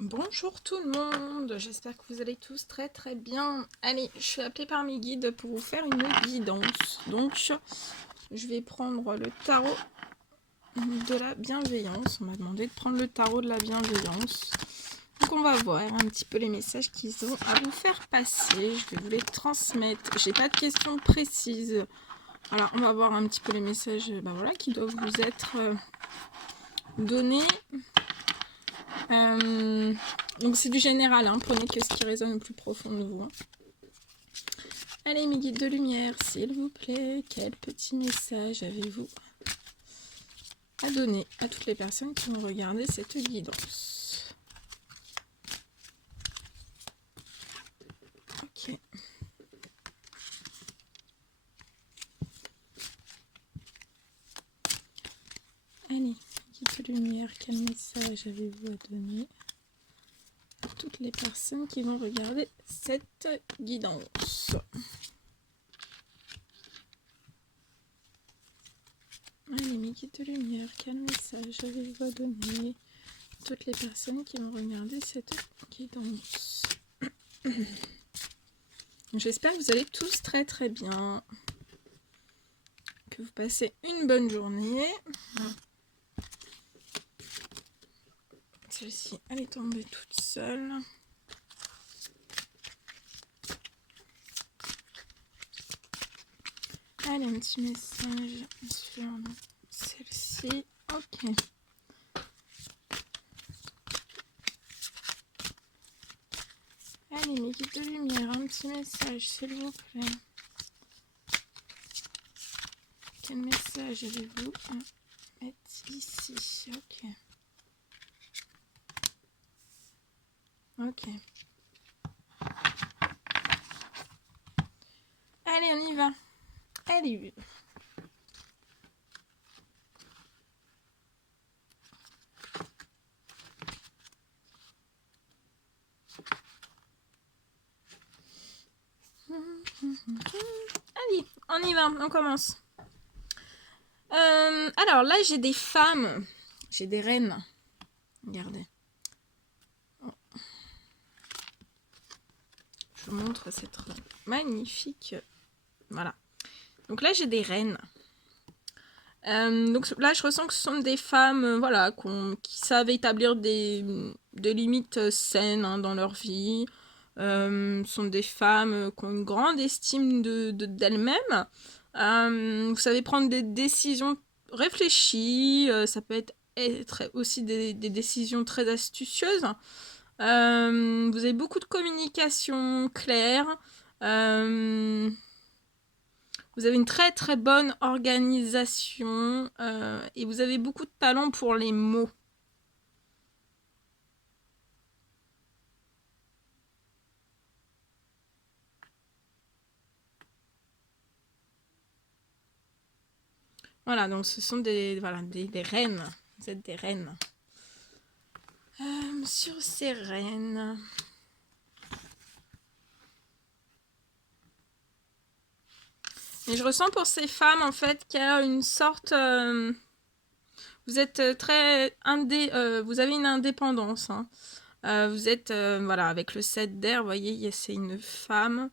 Bonjour tout le monde, j'espère que vous allez tous très très bien. Allez, je suis appelée par mes guides pour vous faire une guidance. Donc, je vais prendre le tarot de la bienveillance. On m'a demandé de prendre le tarot de la bienveillance. Donc, on va voir un petit peu les messages qu'ils ont à vous faire passer. Je vais vous les transmettre. J'ai pas de questions précises. Alors, on va voir un petit peu les messages voilà, qui doivent vous être donnés. Donc c'est du général, hein. Prenez ce qui résonne le plus profond de vous. Allez mes guides de lumière, s'il vous plaît, quel petit message avez-vous à donner à toutes les personnes qui vont regarder cette guidance? Ok. Allez, guides de lumière, quel message avez-vous à donner à toutes les personnes qui vont regarder cette guidance? Allez, mes guides de lumière, quel message avez-vous à donner à toutes les personnes qui vont regarder cette guidance? J'espère que vous allez tous très très bien, que vous passez une bonne journée. Celle-ci, elle est tombée toute seule. Allez, un petit message sur celle-ci. Ok. Allez, mes guides de lumière, un petit message, s'il vous plaît. Quel message avez-vous à mettre ici? Ok. Ok. Allez, on y va. Allez. Allez, on y va, on commence. Alors là, j'ai des femmes, j'ai des reines. Regardez. Je vous montre cette magnifique. Voilà. Donc là, j'ai des reines. Donc là, je ressens que ce sont des femmes voilà, qui savent établir des limites saines hein, dans leur vie. Ce sont des femmes qui ont une grande estime d'elles-mêmes. Vous savez prendre des décisions réfléchies. Ça peut être aussi des décisions très astucieuses. Vous avez beaucoup de communication claire. Vous avez une très très bonne organisation et vous avez beaucoup de talent pour les mots. Voilà, donc ce sont des reines. Vous êtes des reines. Sur ces reines... Et je ressens pour ces femmes, en fait, qu'il y a une sorte... vous êtes très... vous avez une indépendance. Hein. Vous êtes, voilà, avec le 7 d'air, vous voyez, c'est une femme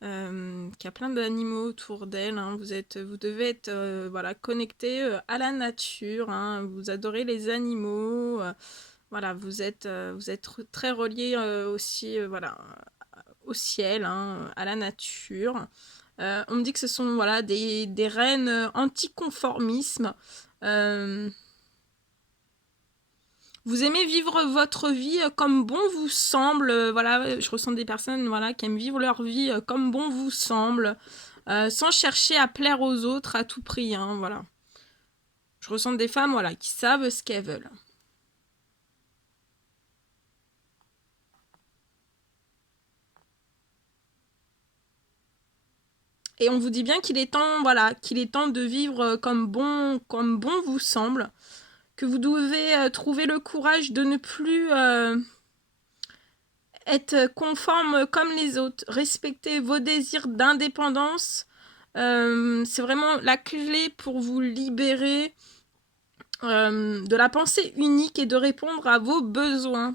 qui a plein d'animaux autour d'elle. Hein. Vous devez être voilà, connecté à la nature. Hein. Vous adorez les animaux. Voilà, vous êtes très relié aussi voilà, au ciel, hein, à la nature. On me dit que ce sont voilà, des reines anticonformisme. Vous aimez vivre votre vie comme bon vous semble. Voilà, je ressens des personnes voilà, qui aiment vivre leur vie comme bon vous semble, sans chercher à plaire aux autres à tout prix. Hein, voilà. Je ressens des femmes voilà, qui savent ce qu'elles veulent. Et on vous dit bien qu'il est temps, voilà, qu'il est temps de vivre comme bon vous semble, que vous devez trouver le courage de ne plus être conforme comme les autres, respecter vos désirs d'indépendance. C'est vraiment la clé pour vous libérer de la pensée unique et de répondre à vos besoins.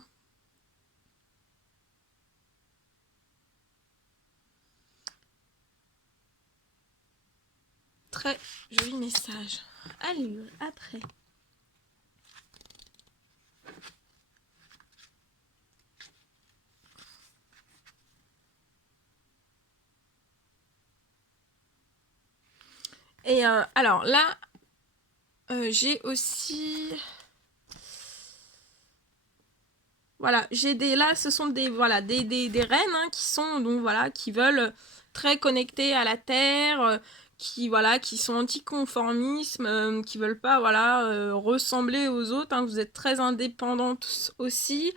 très joli message. Allez, après. Et alors là, j'ai aussi... Voilà, j'ai des... Là, ce sont des, voilà, des reines hein, qui sont, donc voilà, qui veulent très connecter à la Terre, qui, voilà, qui sont anticonformisme, qui veulent pas, voilà, ressembler aux autres. Hein. Vous êtes très indépendantes aussi.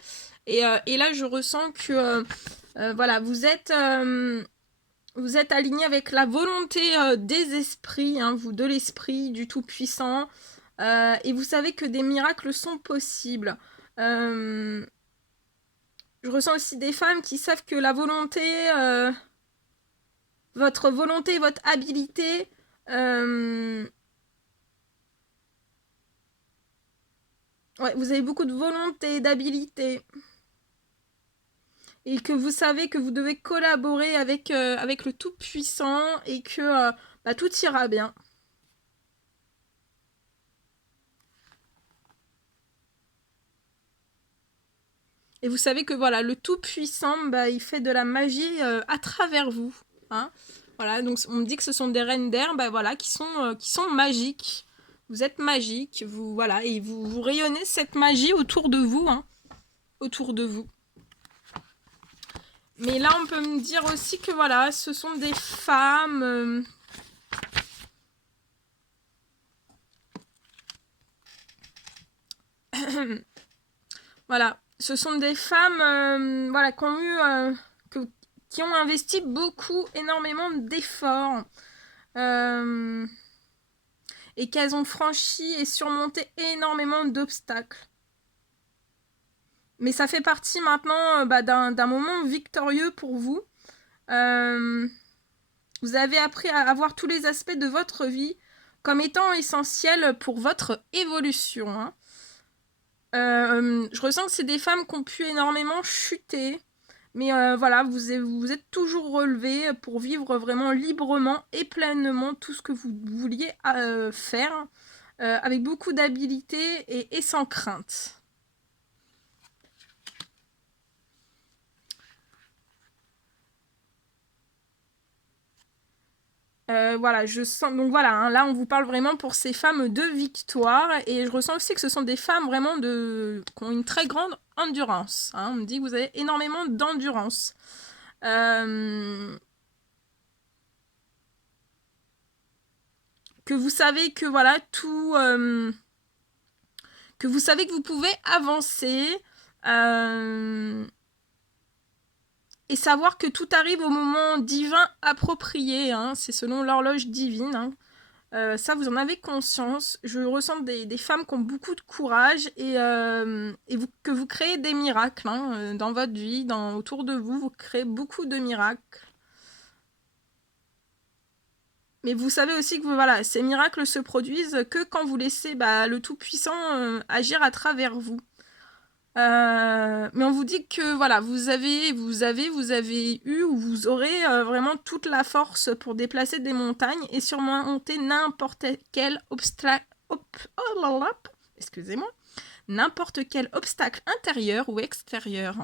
Et là, je ressens que, voilà, vous êtes aligné avec la volonté des esprits, hein, vous de l'esprit, du Tout-Puissant, et vous savez que des miracles sont possibles. Je ressens aussi des femmes qui savent que la volonté, votre volonté, votre habilité, ouais, vous avez beaucoup de volonté, d'habilité. Et que vous savez que vous devez collaborer avec, avec le Tout-Puissant et que bah, tout ira bien. Et vous savez que voilà, le Tout-Puissant, bah, il fait de la magie à travers vous. Hein. Voilà, donc on me dit que ce sont des reines d'air bah, voilà, qui sont magiques. Vous êtes magiques, vous, voilà, et vous rayonnez cette magie autour de vous. Hein, autour de vous. Mais là, on peut me dire aussi que voilà, ce sont des femmes... voilà, ce sont des femmes voilà, qui ont eu... qui ont investi beaucoup, énormément d'efforts. Et qu'elles ont franchi et surmonté énormément d'obstacles. Mais ça fait partie maintenant bah, d'un moment victorieux pour vous. Vous avez appris à avoir tous les aspects de votre vie comme étant essentiels pour votre évolution. Hein. Je ressens que c'est des femmes qui ont pu énormément chuter. Mais voilà, vous êtes toujours relevés pour vivre vraiment librement et pleinement tout ce que vous vouliez faire, avec beaucoup d'habileté et sans crainte. Voilà, je sens. Donc voilà, hein, là on vous parle vraiment pour ces femmes de victoire. Et je ressens aussi que ce sont des femmes vraiment qui ont une très grande endurance. Hein. On me dit que vous avez énormément d'endurance. Que vous savez que voilà, tout. Que vous savez que vous pouvez avancer. Et savoir que tout arrive au moment divin approprié. Hein, c'est selon l'horloge divine. Hein. Ça, vous en avez conscience. Je ressens des femmes qui ont beaucoup de courage et que vous créez des miracles hein, dans votre vie, autour de vous. Vous créez beaucoup de miracles. Mais vous savez aussi que voilà, ces miracles se produisent que quand vous laissez bah, le Tout-Puissant agir à travers vous. Mais on vous dit que voilà, vous avez eu ou vous aurez vraiment toute la force pour déplacer des montagnes et surmonter n'importe quel obstacle. Excusez-moi, n'importe quel obstacle intérieur ou extérieur.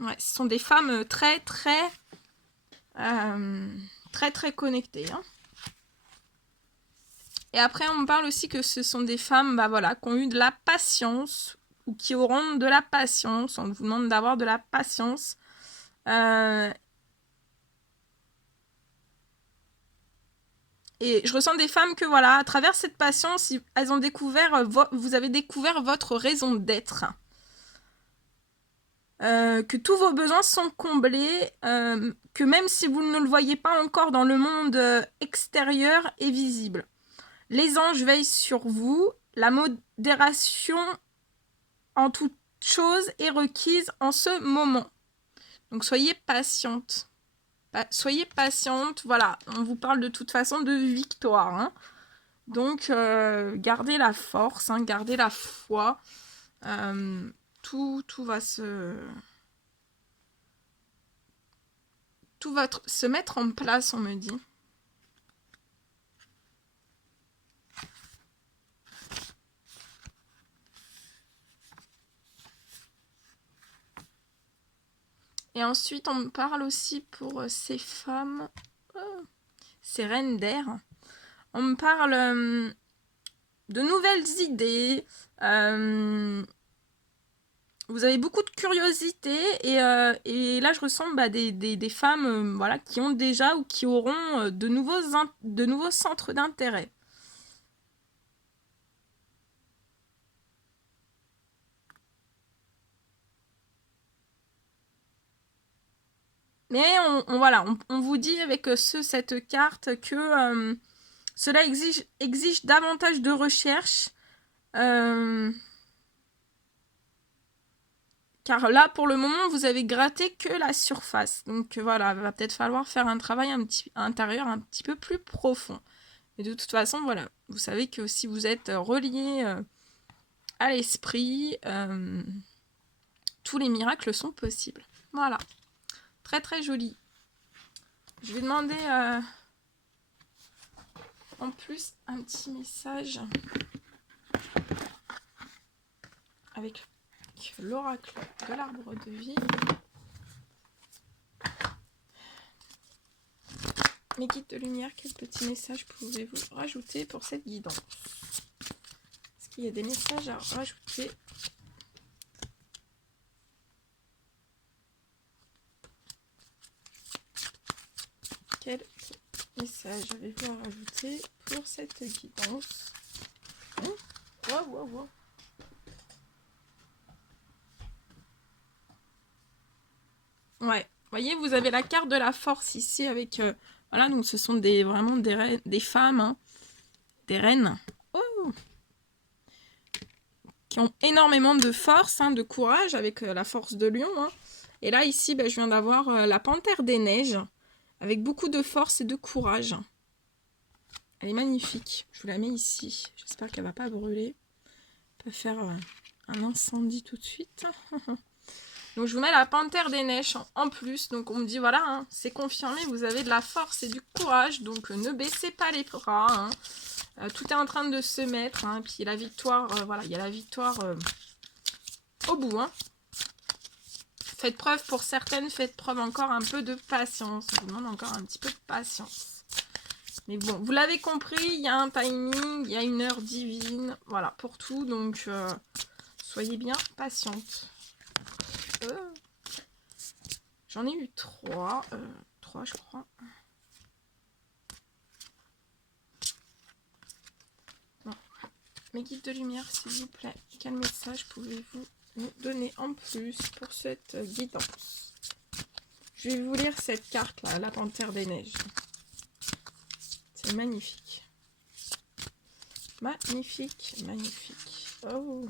Ouais, ce sont des femmes très connectées. Hein. Et après, on me parle aussi que ce sont des femmes bah voilà, qui ont eu de la patience ou qui auront de la patience. On vous demande d'avoir de la patience. Et je ressens des femmes que voilà, à travers cette patience, elles ont découvert, vous avez découvert votre raison d'être. Que tous vos besoins sont comblés, que même si vous ne le voyez pas encore dans le monde extérieur est visible. Les anges veillent sur vous, la modération en toute chose est requise en ce moment. Donc soyez patiente. Soyez patiente, voilà, on vous parle de toute façon de victoire. Hein. Donc gardez la force, hein, gardez la foi. Tout va se... tout va se mettre en place, on me dit. Et ensuite, on me parle aussi pour ces femmes, ces reines d'air. On me parle de nouvelles idées. Vous avez beaucoup de curiosité et là, je ressens des femmes voilà, qui ont déjà ou qui auront de nouveaux centres d'intérêt. Mais voilà, on vous dit avec cette carte que cela exige davantage de recherche. Car là, pour le moment, vous avez gratté que la surface. Donc voilà, il va peut-être falloir faire un travail intérieur un petit peu plus profond. Et de toute façon, voilà, vous savez que si vous êtes relié à l'esprit, tous les miracles sont possibles. Voilà, très très joli. Je vais demander en plus un petit message avec l'oracle de l'arbre de vie. Mes guides de lumière, quel petit message pouvez-vous rajouter pour cette guidance? Est-ce qu'il y a des messages à rajouter? Quel message avez-vous à rajouter pour cette guidance? Wow. Ouais, voyez, vous avez la carte de la force ici avec... voilà, donc ce sont vraiment des femmes, hein, des reines, qui ont énormément de force, hein, de courage, avec la force de lion. Hein. Et là, ici, je viens d'avoir la panthère des neiges, avec beaucoup de force et de courage. Elle est magnifique. Je vous la mets ici. J'espère qu'elle ne va pas brûler. Elle peut faire un incendie tout de suite. Donc je vous mets la panthère des neiges en plus. Donc on me dit voilà, hein, c'est confirmé, vous avez de la force et du courage. Donc ne baissez pas les bras. Hein. Tout est en train de se mettre. Hein, puis la victoire, voilà, il y a la victoire au bout. Hein. Faites preuve pour certaines, faites preuve encore un peu de patience. Je vous demande encore un petit peu de patience. Mais bon, vous l'avez compris, il y a un timing, il y a une heure divine. Voilà, pour tout. Donc soyez bien patiente. J'en ai eu 3. 3, je crois. Non. Mes guides de lumière, s'il vous plaît. Quel message pouvez-vous nous donner en plus pour cette guidance? Je vais vous lire cette carte-là, la panthère des neiges. C'est magnifique. Magnifique. Oh.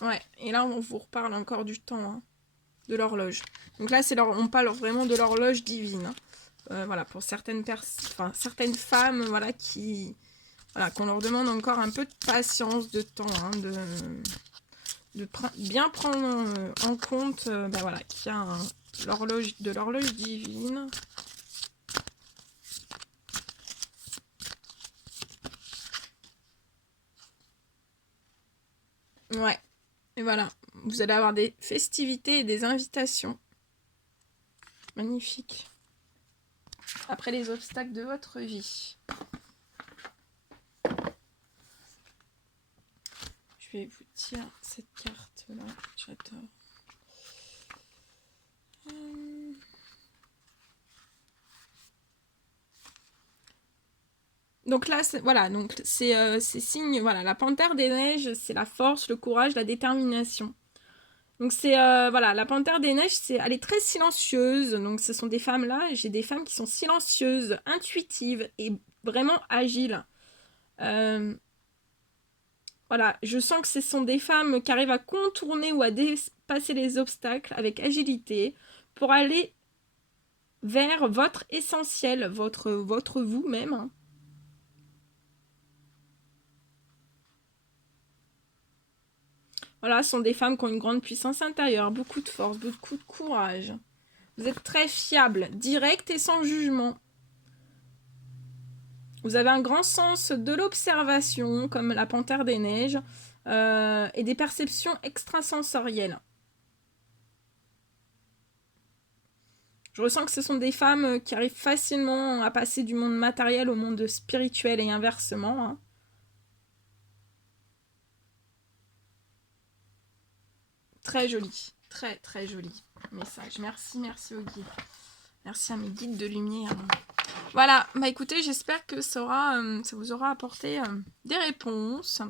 Ouais, et là, on vous reparle encore du temps, hein, de l'horloge. Donc là, on parle vraiment de l'horloge divine. Hein. Voilà, pour certaines femmes, voilà, qu'on leur demande encore un peu de patience, de temps, hein, de bien prendre en compte, voilà, qu'il y a l'horloge divine. Ouais, et voilà, vous allez avoir des festivités et des invitations. Magnifique. Après les obstacles de votre vie. Je vais vous dire cette carte-là. J'adore. Donc là, voilà, donc c'est signe, voilà, la panthère des neiges, c'est la force, le courage, la détermination. Donc c'est, voilà, la panthère des neiges, elle est très silencieuse. Donc ce sont des femmes là, j'ai des femmes qui sont silencieuses, intuitives et vraiment agiles. Voilà, je sens que ce sont des femmes qui arrivent à contourner ou à dépasser les obstacles avec agilité pour aller vers votre essentiel, votre vous-même. Hein. Voilà, ce sont des femmes qui ont une grande puissance intérieure, beaucoup de force, beaucoup de courage. Vous êtes très fiable, direct et sans jugement. Vous avez un grand sens de l'observation, comme la panthère des neiges, et des perceptions extrasensorielles. Je ressens que ce sont des femmes qui arrivent facilement à passer du monde matériel au monde spirituel et inversement. Hein. Très joli, très très joli message. Merci, merci aux guides. Merci à mes guides de lumière. Voilà, bah écoutez, j'espère que ça vous aura apporté des réponses,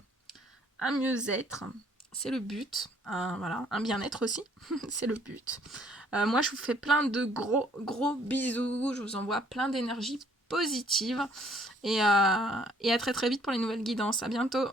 un mieux-être, c'est le but, voilà, un bien-être aussi, c'est le but. Moi, je vous fais plein de gros bisous, je vous envoie plein d'énergie positive et à très très vite pour les nouvelles guidances. À bientôt.